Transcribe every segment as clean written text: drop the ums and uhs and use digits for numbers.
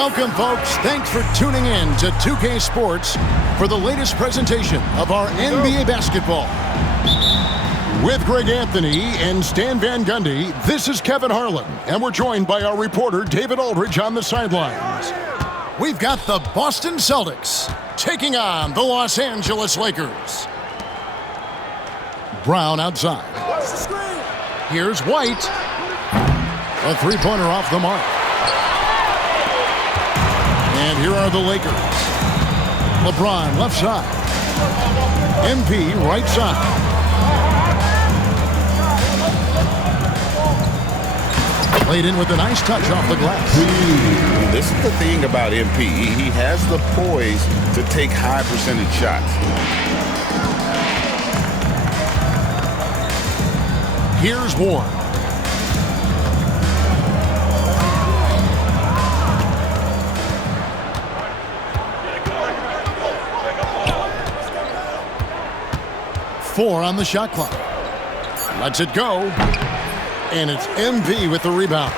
Welcome, folks. Thanks for tuning in to 2K Sports for the latest presentation of our NBA basketball. With Greg Anthony and Stan Van Gundy, this is Kevin Harlan, and we're joined by our reporter David Aldridge on the sidelines. We've got the Boston Celtics taking on the Los Angeles Lakers. Brown outside. Here's White. A three-pointer off the mark. And here are the Lakers. LeBron left side. MP right side. Played in with a nice touch off the glass. This is the thing about MP. He has the poise to take high percentage shots. Here's Ward. Four on the shot clock. Lets it go. And it's MP with the rebound.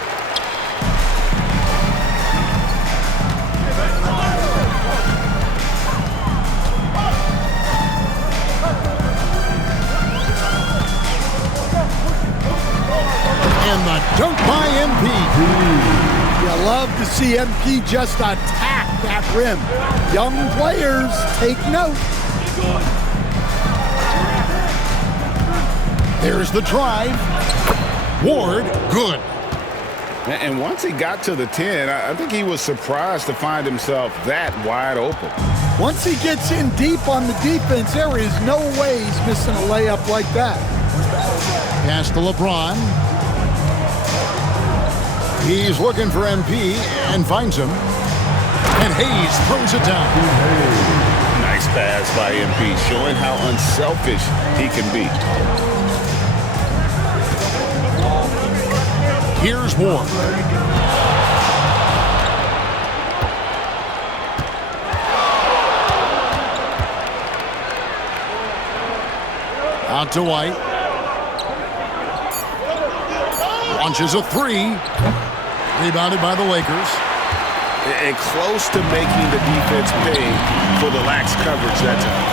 And the dunk by MP. You love to see MP just attack that rim. Young players, take note. There's the drive. Ward, good. And once he got to the 10, I think he was surprised to find himself that wide open. Once he gets in deep on the defense, there is no way he's missing a layup like that. Pass to LeBron. He's looking for MP and finds him. And Hayes throws it down. Nice pass by MP, showing how unselfish he can be. Here's Ward. Out to White. Launches a three. Rebounded by the Lakers. And close to making the defense pay for the lax coverage that time.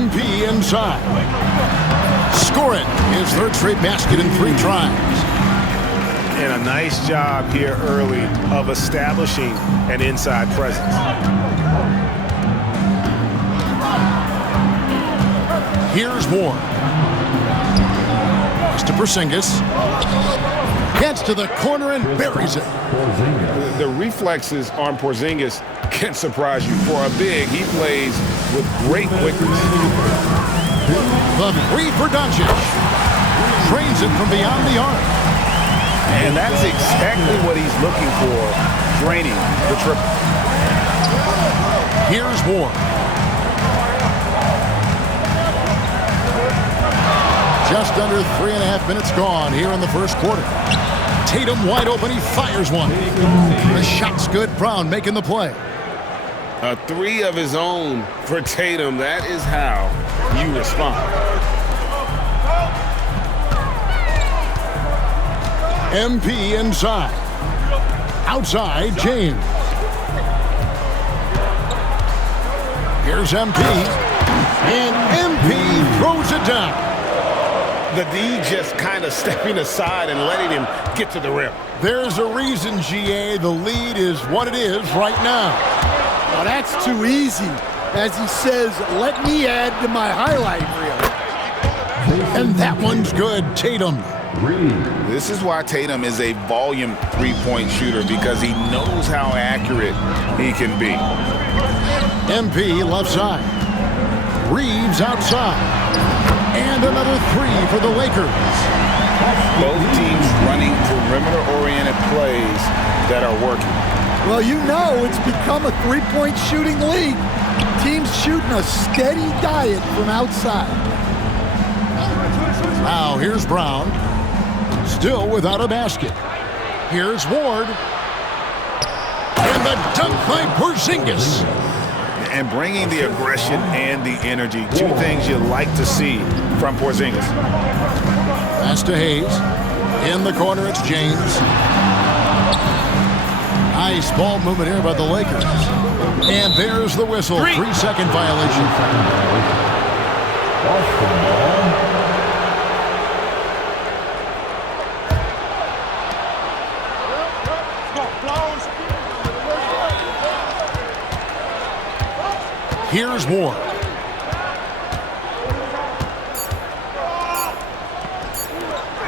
MP inside. Score it. His third straight basket in 3 tries. And a nice job here early of establishing an inside presence. Here's Ward. Pass to Porzingis. Gets to the corner and buries it. The reflexes on Porzingis can surprise you. For a big, he plays with great quickness. The three for Doncic. Trains it from beyond the arc. And that's exactly what he's looking for, draining the triple. Here's Ward. Just under 3.5 minutes gone here in the first quarter. Tatum wide open, he fires one. The shot's good, Brown making the play. A 3 of his own for Tatum. That is how you respond. MP inside. Outside, James. Here's MP. And MP throws it down. The D just kind of stepping aside and letting him get to the rim. There's a reason, GA, the lead is what it is right now. Well, that's too easy. As he says, let me add to my highlight reel. And that one's good, Tatum. This is why Tatum is a volume three-point shooter, because he knows how accurate he can be. MP left side. Reeves outside. And another 3 for the Lakers. Both teams running perimeter-oriented plays that are working. Well, you know it's become a three-point shooting league. Teams shooting a steady diet from outside. Now here's Brown. Still without a basket. Here's Ward. And the dunk by Porzingis. And bringing the aggression and the energy. 2 things you like to see from Porzingis. Pass to Hayes. In the corner, it's James. Nice ball movement here by the Lakers. And there's the whistle. 3-second violation. Here's Ward.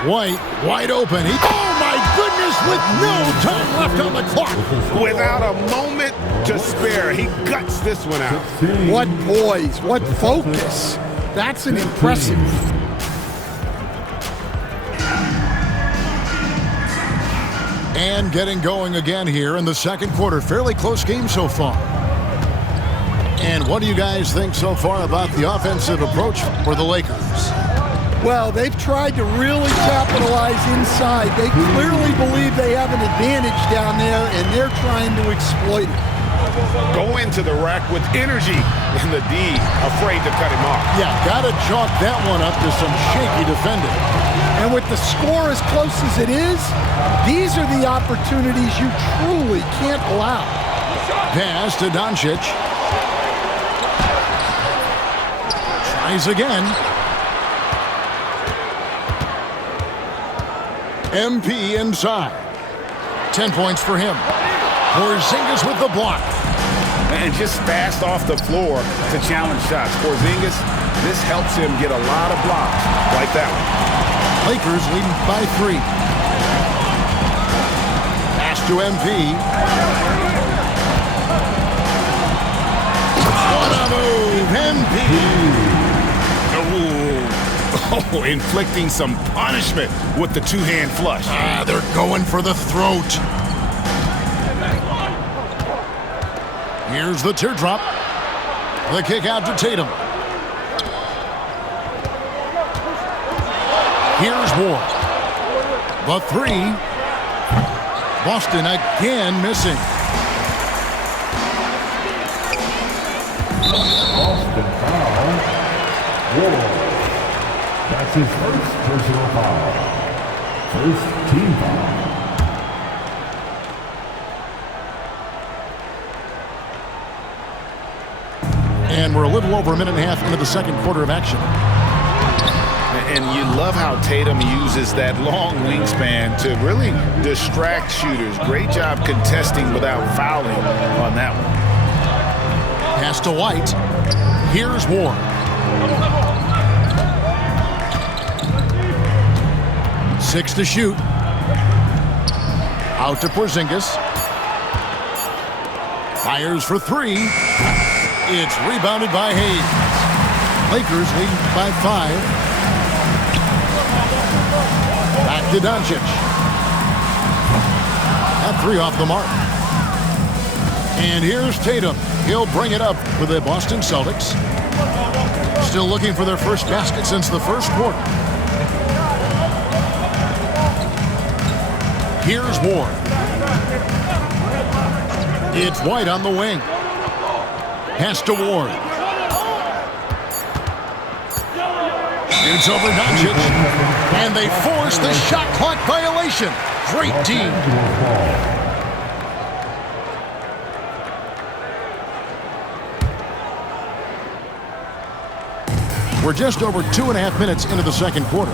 White, wide open. Oh, my goodness, with no time left on the clock. Without a moment to spare, he guts this one out. What poise, what focus. That's an impressive. And getting going again here in the second quarter. Fairly close game so far. And what do you guys think so far about the offensive approach for the Lakers? Well, they've tried to really capitalize inside. They clearly believe they have an advantage down there, and they're trying to exploit it. Go into the rack with energy, and the D afraid to cut him off. Yeah, got to chalk that one up to some shaky defending. And with the score as close as it is, these are the opportunities you truly can't allow. Pass to Doncic. Tries again. MP inside. 10 points for him. Porzingis with the block. And just fast off the floor to challenge shots. Porzingis, this helps him get a lot of blocks like that one. Lakers leading by 3. Pass to MP. What a move, MP. Oh, inflicting some punishment with the two-hand flush. They're going for the throat. Here's the teardrop. The kick out to Tatum. Here's Ward. The 3. Boston again missing. Boston foul. Ward. That's his first personal foul. First team foul. And we're a little over a minute and a half into the second quarter of action. And you love how Tatum uses that long wingspan to really distract shooters. Great job contesting without fouling on that one. Pass to White. Here's Ward. Six to shoot. Out to Porzingis. Fires for 3. It's rebounded by Hayes. Lakers leading by 5. Back to Doncic. That 3 off the mark. And here's Tatum. He'll bring it up for the Boston Celtics. Still looking for their first basket since the first quarter. Here's Ward. It's White on the wing. Pass to Ward. It's over Doncic. And they force the shot clock violation. Great team. We're just over 2.5 minutes into the second quarter.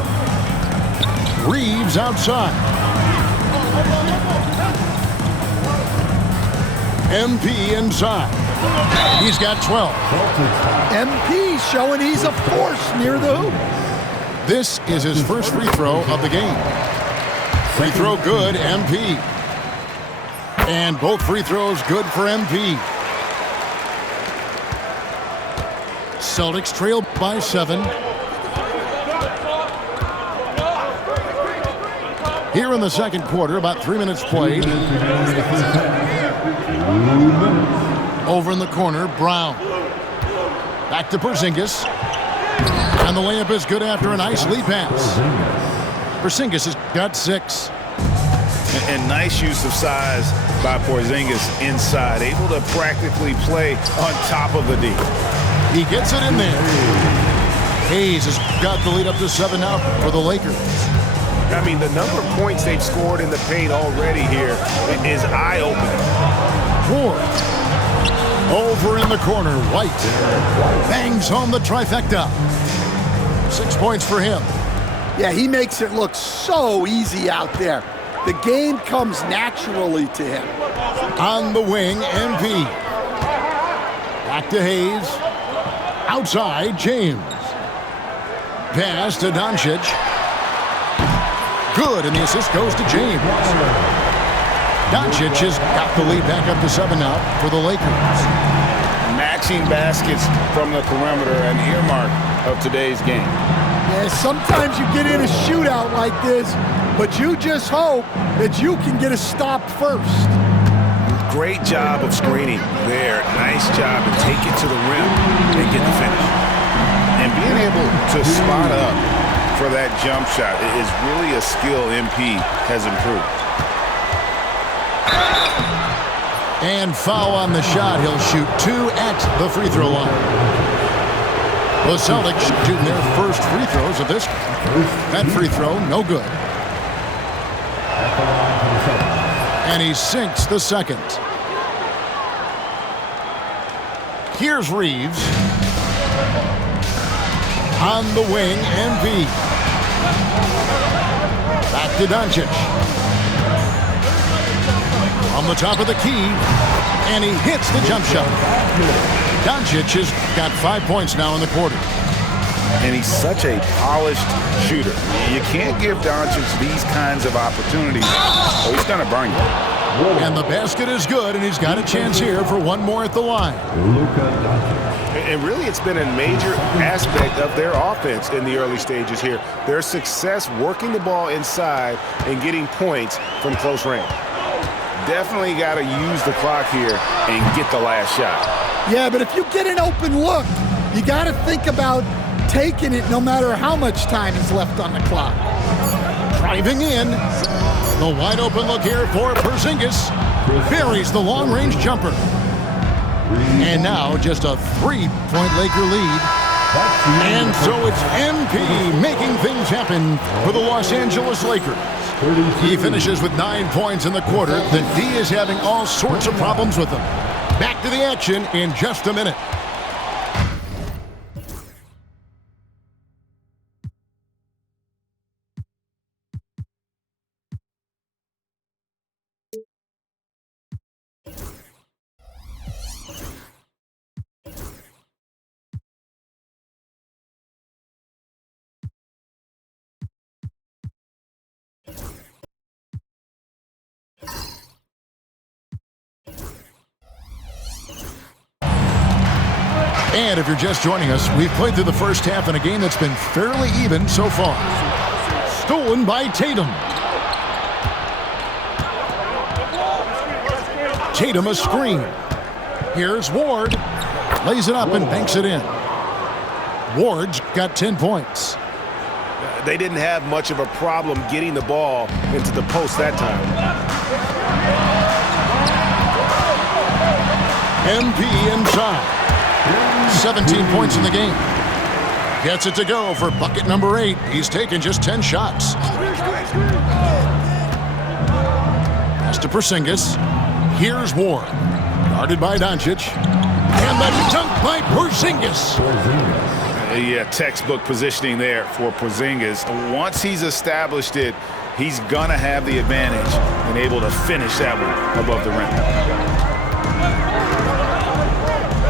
Reeves outside. MP inside. He's got 12. MP showing he's a force near the hoop. This is his first free throw of the game. Free throw good, MP. And both free throws good for MP. Celtics trail by 7. Here in the second quarter, about 3 minutes played. Over in the corner, Brown. Back to Porzingis. And the layup is good after a nice lead pass. Porzingis has got 6. And nice use of size by Porzingis inside. Able to practically play on top of the D. He gets it in there. Hayes has got the lead up to 7 now for the Lakers. I mean, the number of points they've scored in the paint already here is eye-opening. Ward. Over in the corner, White bangs home the trifecta. 6 points for him. Yeah, he makes it look so easy out there. The game comes naturally to him. On the wing, MP. Back to Hayes. Outside, James. Pass to Doncic. Good, and the assist goes to James. Doncic has got the lead back up to 7 now for the Lakers. Matching baskets from the perimeter, an earmark of today's game. Yeah, sometimes you get in a shootout like this, but you just hope that you can get a stop first. Great job of screening there. Nice job to take it to the rim and get the finish. And being able to spot up for that jump shot is really a skill MP has improved. And foul on the shot. He'll shoot 2 at the free throw line. The Celtics shooting their first free throws of this. That free throw, no good. And he sinks the second. Here's Reeves. On the wing, MV. Back to Doncic. On the top of the key, and he hits the jump shot. Doncic has got 5 points now in the quarter. And he's such a polished shooter. You can't give Doncic these kinds of opportunities, or he's going to burn you. And the basket is good, and he's got a chance here for one more at the line. And really, it's been a major aspect of their offense in the early stages here. Their success working the ball inside and getting points from close range. Definitely got to use the clock here and get the last shot. Yeah, but if you get an open look, you got to think about taking it no matter how much time is left on the clock. Driving in. The wide open look here for Porzingis. Buries the long-range jumper. And now just a 3-point Laker lead. And so it's MP making things happen for the Los Angeles Lakers. He finishes with 9 points in the quarter. The D is having all sorts of problems with him. Back to the action in just a minute. And if you're just joining us, we've played through the first half in a game that's been fairly even so far. Stolen by Tatum. Tatum a screen. Here's Ward. Lays it up and banks it in. Ward's got 10 points. They didn't have much of a problem getting the ball into the post that time. MP inside. 17 points in the game. Gets it to go for bucket number 8. He's taken just 10 shots. Pass to Porzingis. Here's Ward. Guarded by Doncic. And the dunk by Porzingis. Yeah, textbook positioning there for Porzingis. Once he's established it, he's going to have the advantage and able to finish that one above the rim.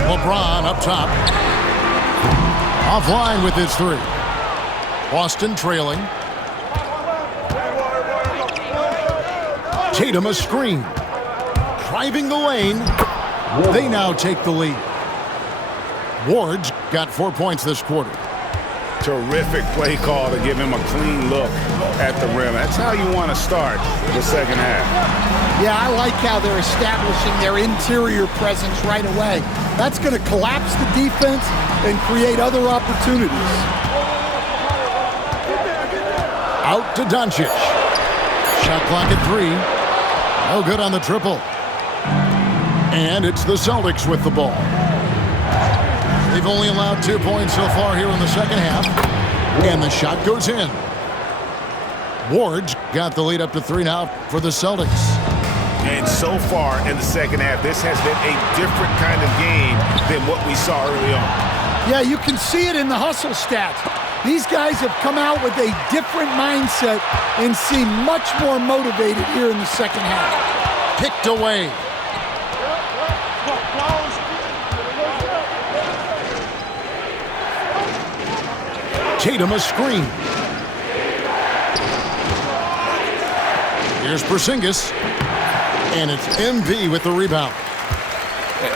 LeBron up top. Offline with his 3. Boston trailing. Tatum a screen. Driving the lane. They now take the lead. Ward's got 4 points this quarter. Terrific play call to give him a clean look at the rim. That's how you want to start the second half. Yeah, I like how they're establishing their interior presence right away. That's going to collapse the defense and create other opportunities. Out to Doncic. Shot clock at 3. No good on the triple. And it's the Celtics with the ball. They've only allowed 2 points so far here in the second half. And the shot goes in. Ward's got the lead up to 3 now for the Celtics. And so far in the second half, this has been a different kind of game than what we saw early on. Yeah, you can see it in the hustle stats. These guys have come out with a different mindset and seem much more motivated here in the second half. Picked away. Tatum a screen. Here's Porzingis. And it's MV with the rebound.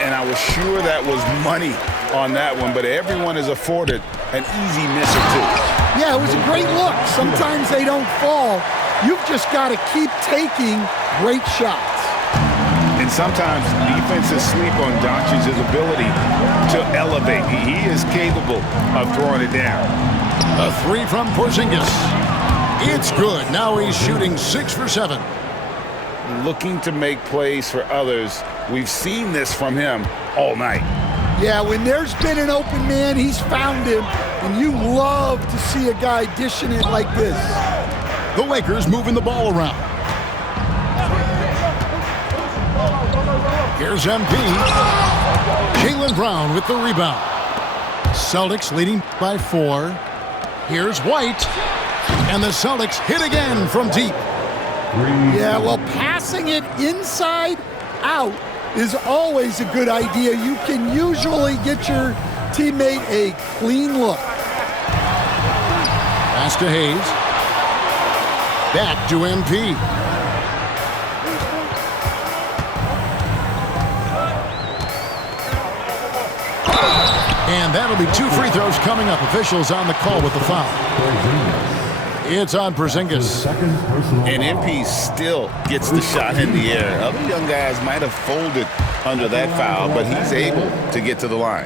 And I was sure that was money on that one, but everyone is afforded an easy miss or two. Yeah, it was a great look. Sometimes they don't fall. You've just got to keep taking great shots. And sometimes defenses sleep on Doncic's ability to elevate. He is capable of throwing it down. A 3 from Porzingis. It's good. Now he's shooting 6 for 7. Looking to make plays for others. We've seen this from him all night. Yeah, when there's been an open man, he's found him, and you love to see a guy dishing it like this. The Lakers moving the ball around. Here's MP. Jaylen Brown with the rebound. Celtics leading by 4. Here's White. And the Celtics hit again from deep. Yeah, well, passing it inside out is always a good idea. You can usually get your teammate a clean look. Pass to Hayes. Back to MP. And that'll be 2 free throws coming up. Officials on the call with the foul. It's on Porzingis. And MP still gets the shot in the air. Other young guys might have folded under that foul, but he's able to get to the line.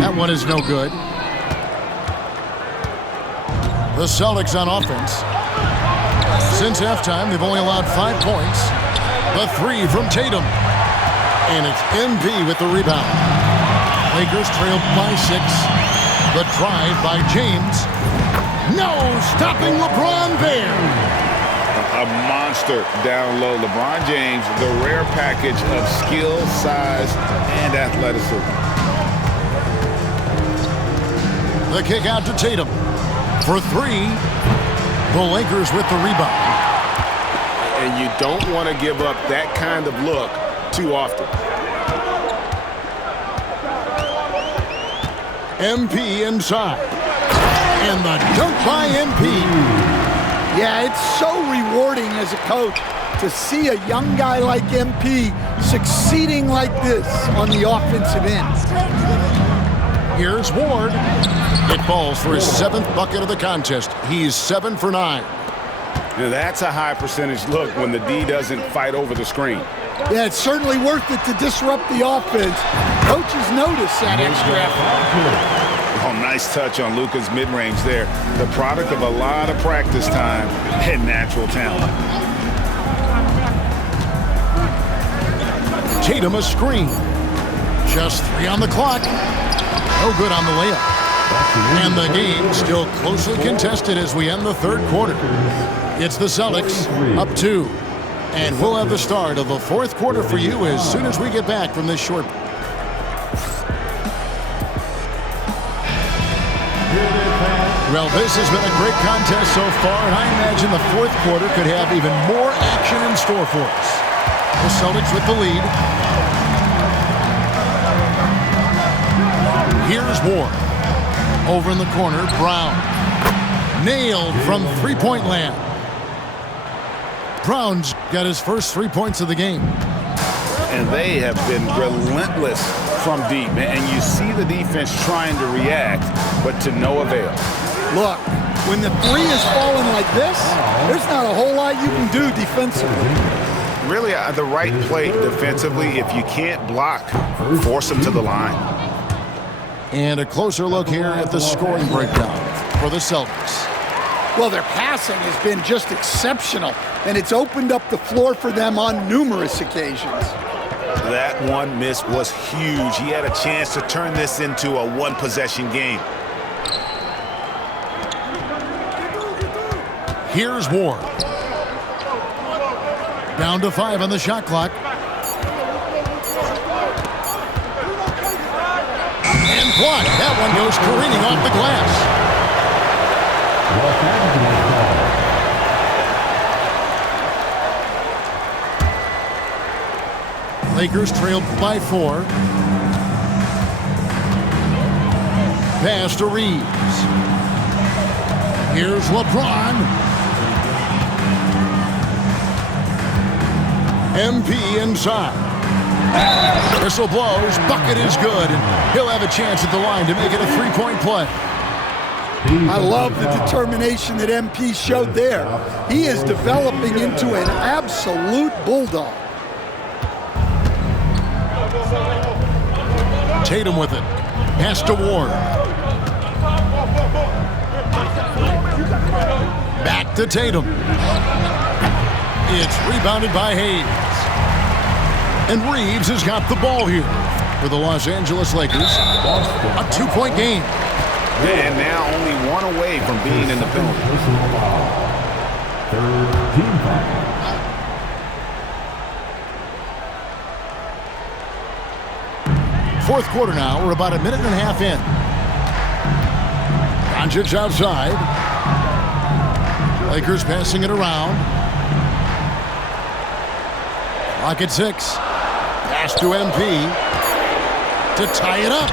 That one is no good. The Celtics on offense. Since halftime, they've only allowed 5 points. The 3 from Tatum. And it's MP with the rebound. Lakers trail by 6. The drive by James. No, stopping LeBron there. A monster down low. LeBron James, the rare package of skill, size, and athleticism. The kick out to Tatum. For 3, the Lakers with the rebound. And you don't want to give up that kind of look too often. MP inside. And the dunk by MP. Yeah, it's so rewarding as a coach to see a young guy like MP succeeding like this on the offensive end. Here's Ward. It falls for his 7th bucket of the contest. He's 7 for 9. Now that's a high percentage look when the D doesn't fight over the screen. Yeah, it's certainly worth it to disrupt the offense. Coaches notice that extra effort. Oh, nice touch on Luka's mid-range there. The product of a lot of practice time and natural talent. Tatum a screen. Just 3 on the clock. No good on the layup. And the game still closely contested as we end the 3rd quarter. It's the Celtics up 2. And we'll have the start of the 4th quarter for you as soon as we get back from this short. Well, this has been a great contest so far, and I imagine the 4th quarter could have even more action in store for us. The Celtics with the lead. Here's Ward. Over in the corner, Brown. Nailed from three-point land. Brown's got his first 3 points of the game. And they have been relentless from deep. And you see the defense trying to react, but to no avail. Look, when the 3 is falling like this, there's not a whole lot you can do defensively. Really, the right play defensively. If you can't block, force them to the line. And a closer look here at the scoring breakdown for the Celtics. Well, their passing has been just exceptional, and it's opened up the floor for them on numerous occasions. That one miss was huge. He had a chance to turn this into a one-possession game. Here's Ward. Down to 5 on the shot clock. And blocked. That one goes careening off the glass. Lakers trailed by 4. Pass to Reeves. Here's LeBron. MP inside. Whistle blows. Bucket is good. And he'll have a chance at the line to make it a 3-point play. I love the determination that MP showed there. He is developing into an absolute bulldog. Tatum with it. Pass to Ward. Back to Tatum. It's rebounded by Hayes. And Reeves has got the ball here for the Los Angeles Lakers. A 2-point game. And now only one away from being in the penalty. Fourth quarter now. We're about a minute and a half in. Doncic outside. Lakers passing it around. Clock at 6. Pass to MP to tie it up.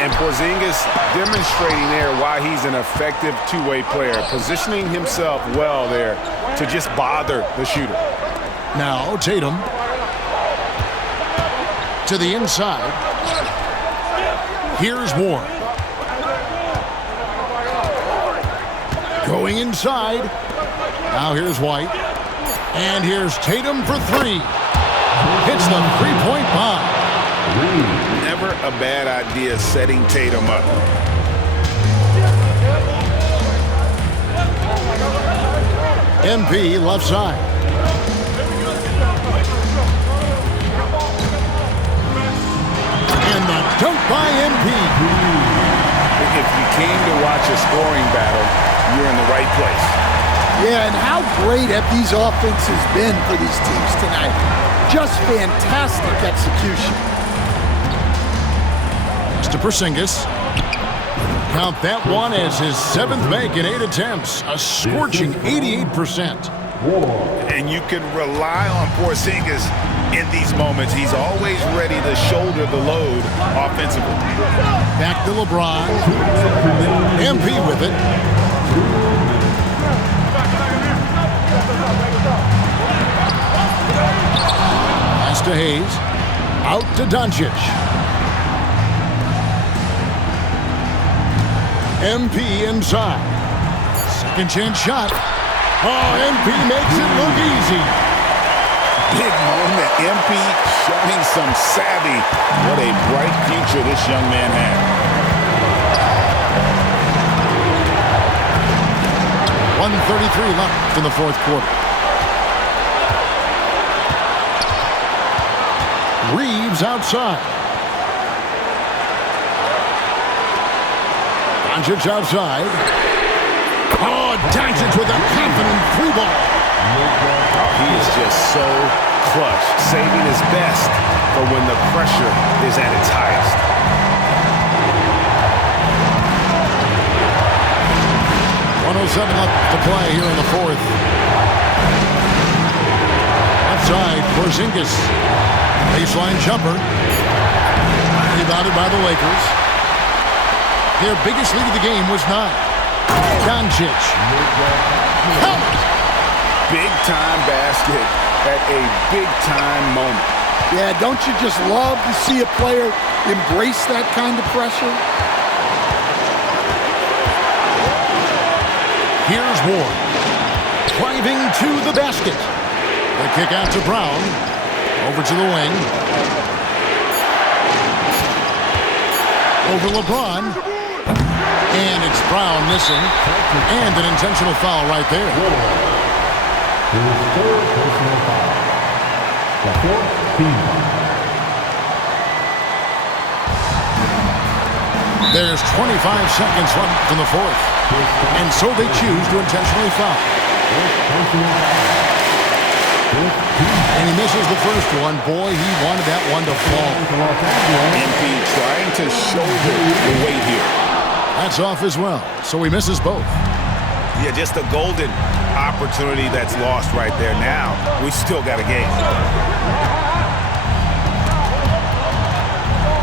And Porzingis demonstrating there why he's an effective two-way player, positioning himself well there to just bother the shooter. Now Tatum to the inside. Here's Ward. Going inside. Now here's White. And here's Tatum for 3. Hits the 3-point bomb. Never a bad idea setting Tatum up. MP left side. And the dunk by MP. If you came to watch a scoring battle, you're in the right place. Yeah, and how great have these offenses been for these teams tonight. Just fantastic execution. To Porzingis. Count that one as his 7th make in 8 attempts. A scorching 88%. And you can rely on Porzingis in these moments. He's always ready to shoulder the load offensively. Back to LeBron. MP with it. Pass to Hayes. Out to Doncic. MP inside. Second chance shot. Oh, MP makes it look easy. Big moment. MP showing some savvy. What a bright future this young man has. 1:33 left in the fourth quarter. Reeves outside. Doncic outside. Oh, Doncic with a confident 3-ball. He is just so clutch, saving his best for when the pressure is at its highest. .107 left to play here in the fourth. Outside, Porzingis. Baseline jumper. Rebounded by the Lakers. Their biggest lead of the game was 9. Doncic. Big-time basket at a big-time moment. Yeah, don't you just love to see a player embrace that kind of pressure? Here's Ward. Driving to the basket. The kick out to Brown. Over to the wing. Over LeBron. And it's Brown missing. And an intentional foul right there. His third personal foul. The fourth team foul. There's 25 seconds left in the fourth. And so they choose to intentionally foul. And he misses the first one. Boy, he wanted that one to fall. MP trying to shoulder the weight here. That's off as well. So he misses both. Yeah, just a golden opportunity that's lost right there. Now, we still got a game.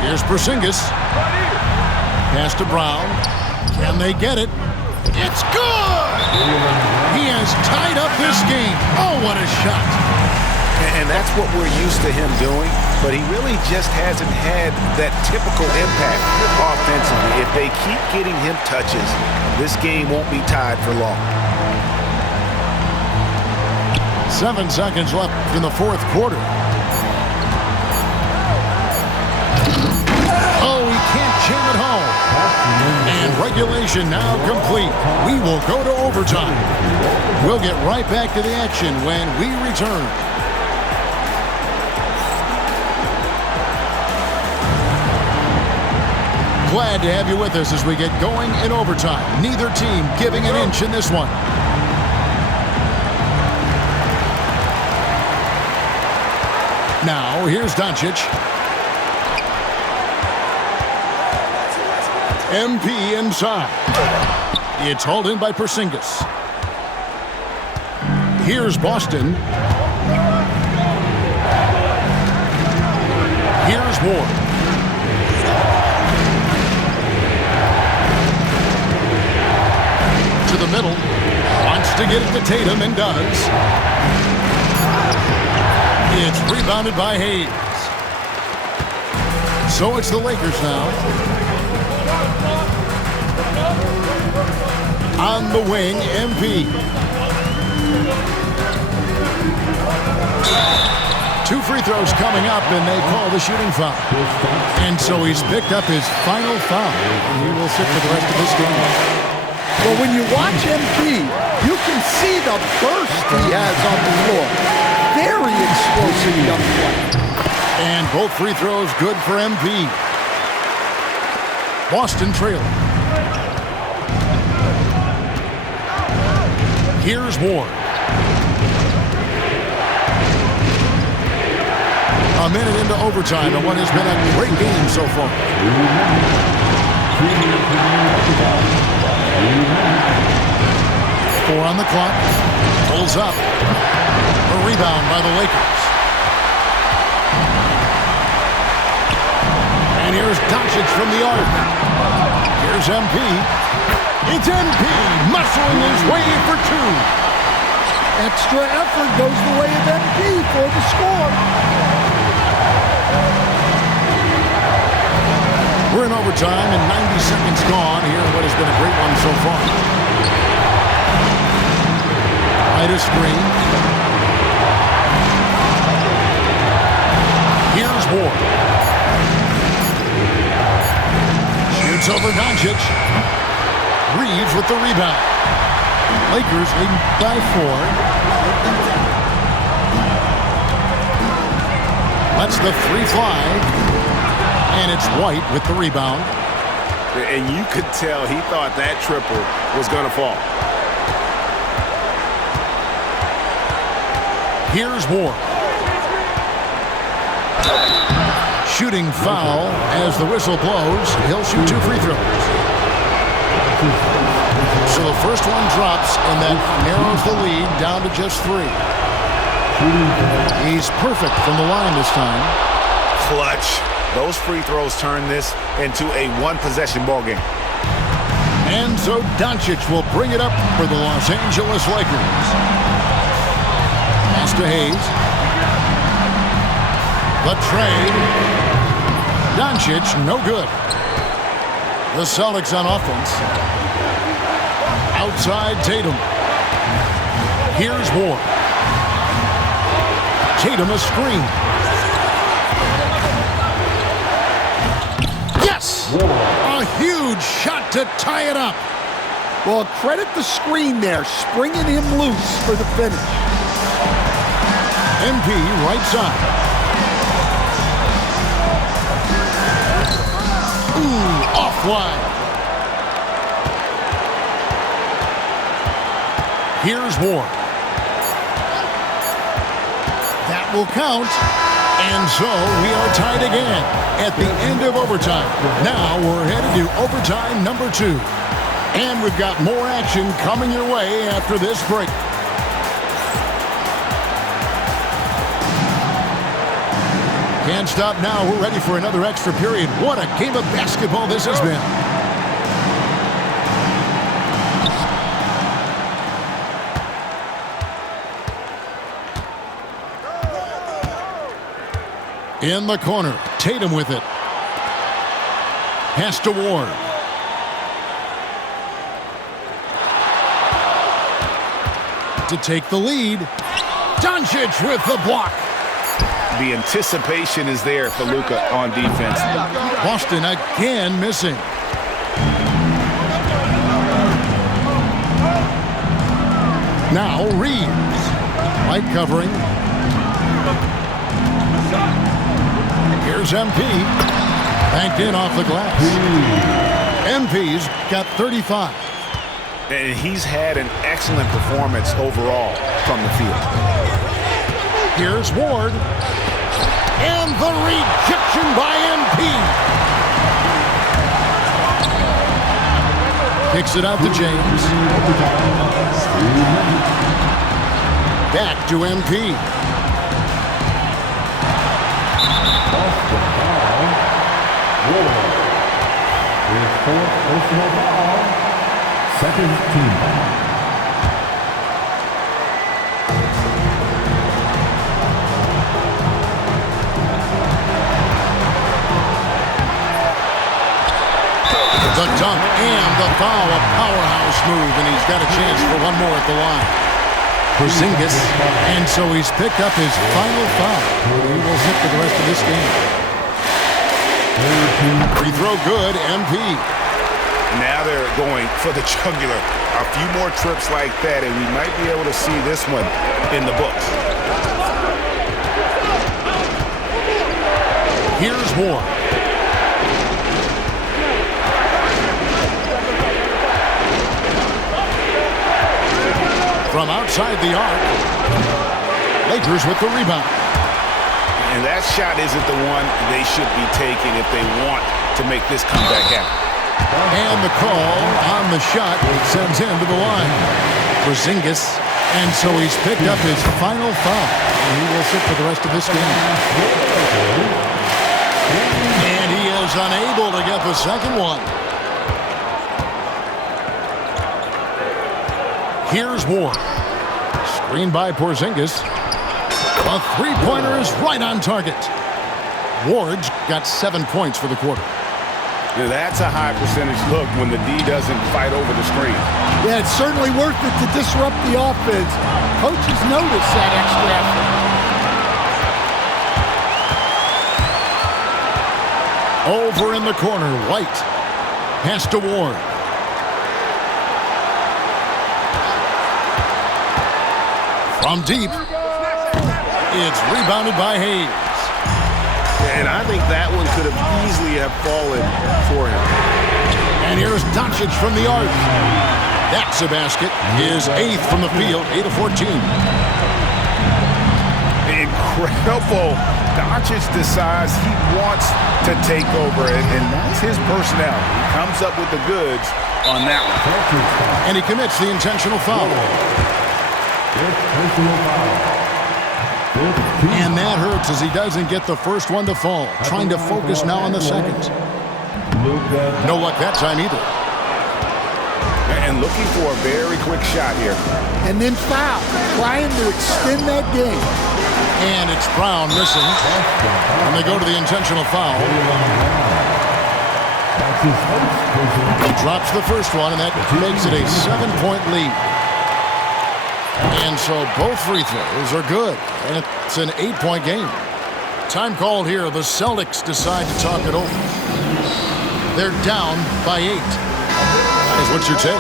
Here's Porzingis. Pass to Brown. Can they get it? It's good! He has tied up this game. Oh, what a shot. And that's what we're used to him doing, but he really just hasn't had that typical impact offensively. If they keep getting him touches, this game won't be tied for long. 7 seconds left in the fourth quarter. Oh, he can't jam it home. And regulation now complete. We will go to overtime. We'll get right back to the action when we return. Glad to have you with us as we get going in overtime. Neither team giving an inch in this one. Now, here's Doncic. MP inside. It's hauled in by Porzingis. Here's Boston. Here's Ward. To the middle. Wants to get it to Tatum and does. It's rebounded by Hayes. So it's the Lakers now. On the wing, MP. 2 free throws coming up, and they call the shooting foul. And so he's picked up his final foul. And he will sit for the rest of this game. Well, when you watch MP, you can see the burst he has on the floor. Very explosive young player. And both free throws good for MP. Boston trailing. Here's Ward. A minute into overtime and what has been a great game so far. 4 on the clock. Pulls up. A rebound by the Lakers. And here's Doncic from the arc. Here's MP. It's MP muscling his way for 2. Extra effort goes the way of MP for the score. We're in overtime and 90 seconds gone here in what has been a great one so far. Right a screen. Here's Ward. Shoots over Doncic. Reeves with the rebound. Lakers leading by 4. Lets the 3 fly. And it's White with the rebound. And you could tell he thought that triple was going to fall. Here's Ward. Shooting foul as the whistle blows. He'll shoot 2 free throws. So the first one drops, and that narrows the lead down to just 3. He's perfect from the line this time. Clutch. Those free throws turn this into a 1-possession ball game. And so Doncic will bring it up for the Los Angeles Lakers. Pass to Hayes. The trade. Doncic, no good. The Celtics on offense. Outside Tatum. Here's Ward. Tatum a screen. Yes! A huge shot to tie it up. Well, credit the screen there, springing him loose for the finish. MP right side. Ooh, offline. Here's Ward. That will count. And so we are tied again at the end of overtime. Now we're headed to overtime number 2. And we've got more action coming your way after this break. Can't stop now. We're ready for another extra period. What a game of basketball this has been. In the corner, Tatum with it. Pass to Ward. To take the lead. Doncic with the block. The anticipation is there for Luka on defense. Boston again missing. Now Reeves. Light covering. Here's MP. Banked in off the glass. MP's got 35. And he's had an excellent performance overall from the field. Here's Ward. And the rejection by MP. Kicks it out to James. Back to MP. His fourth personal foul. Second team foul. The dunk and the foul, a powerhouse move, and he's got a chance for one more at the line. Porzingis, and so he's picked up his final foul. He will hit for the rest of this game. Free throw good, MP. Now they're going for the jugular. A few more trips like that, and we might be able to see this one in the books. Here's Ward. From outside the arc, Lakers with the rebound. And that shot isn't the one they should be taking if they want to make this comeback happen. And the call on the shot sends him to the line. Porzingis, and so he's picked up his final foul. And he will sit for the rest of this game. And he is unable to get the second one. Here's Ward. Screened by Porzingis. A three-pointer is right on target. Ward's got 7 points for the quarter. Now that's a high percentage look when the D doesn't fight over the screen. Yeah, it's certainly worth it to disrupt the offense. Coaches notice that extra effort. Over in the corner, White. Pass to Ward. From deep, it's rebounded by Hayes. And I think that one could have easily have fallen for him. And here's Doncic from the arc. That's a basket. His 8th from the field, 8 of 14. Incredible. Doncic decides he wants to take over, and that's his personality. He comes up with the goods on that one. And he commits the intentional foul. And that hurts as he doesn't get the first one to fall. Trying to focus now on the second. No luck that time either. And looking for a very quick shot here. And then foul, trying to extend that game. And it's Brown missing. And they go to the intentional foul. He drops the first one, and that makes it a 7-point lead. And so both free throws are good. And it's an 8-point game. Time called here. The Celtics decide to talk it over. They're down by 8. What's your take?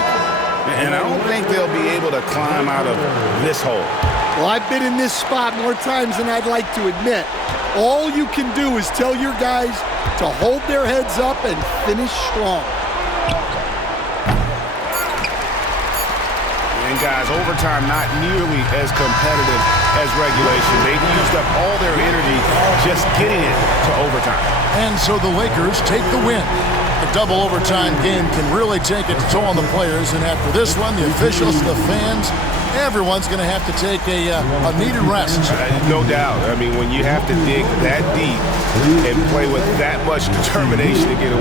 And I don't think they'll be able to climb out of this hole. Well, I've been in this spot more times than I'd like to admit. All you can do is tell your guys to hold their heads up and finish strong. And guys, overtime not nearly as competitive as regulation. They've used up all their energy just getting it to overtime. And so the Lakers take the win. A double overtime game can really take its toll on the players, and after this one, the officials, the fans, everyone's going to have to take a needed rest. No doubt. I mean, when you have to dig that deep and play with that much determination to get a win,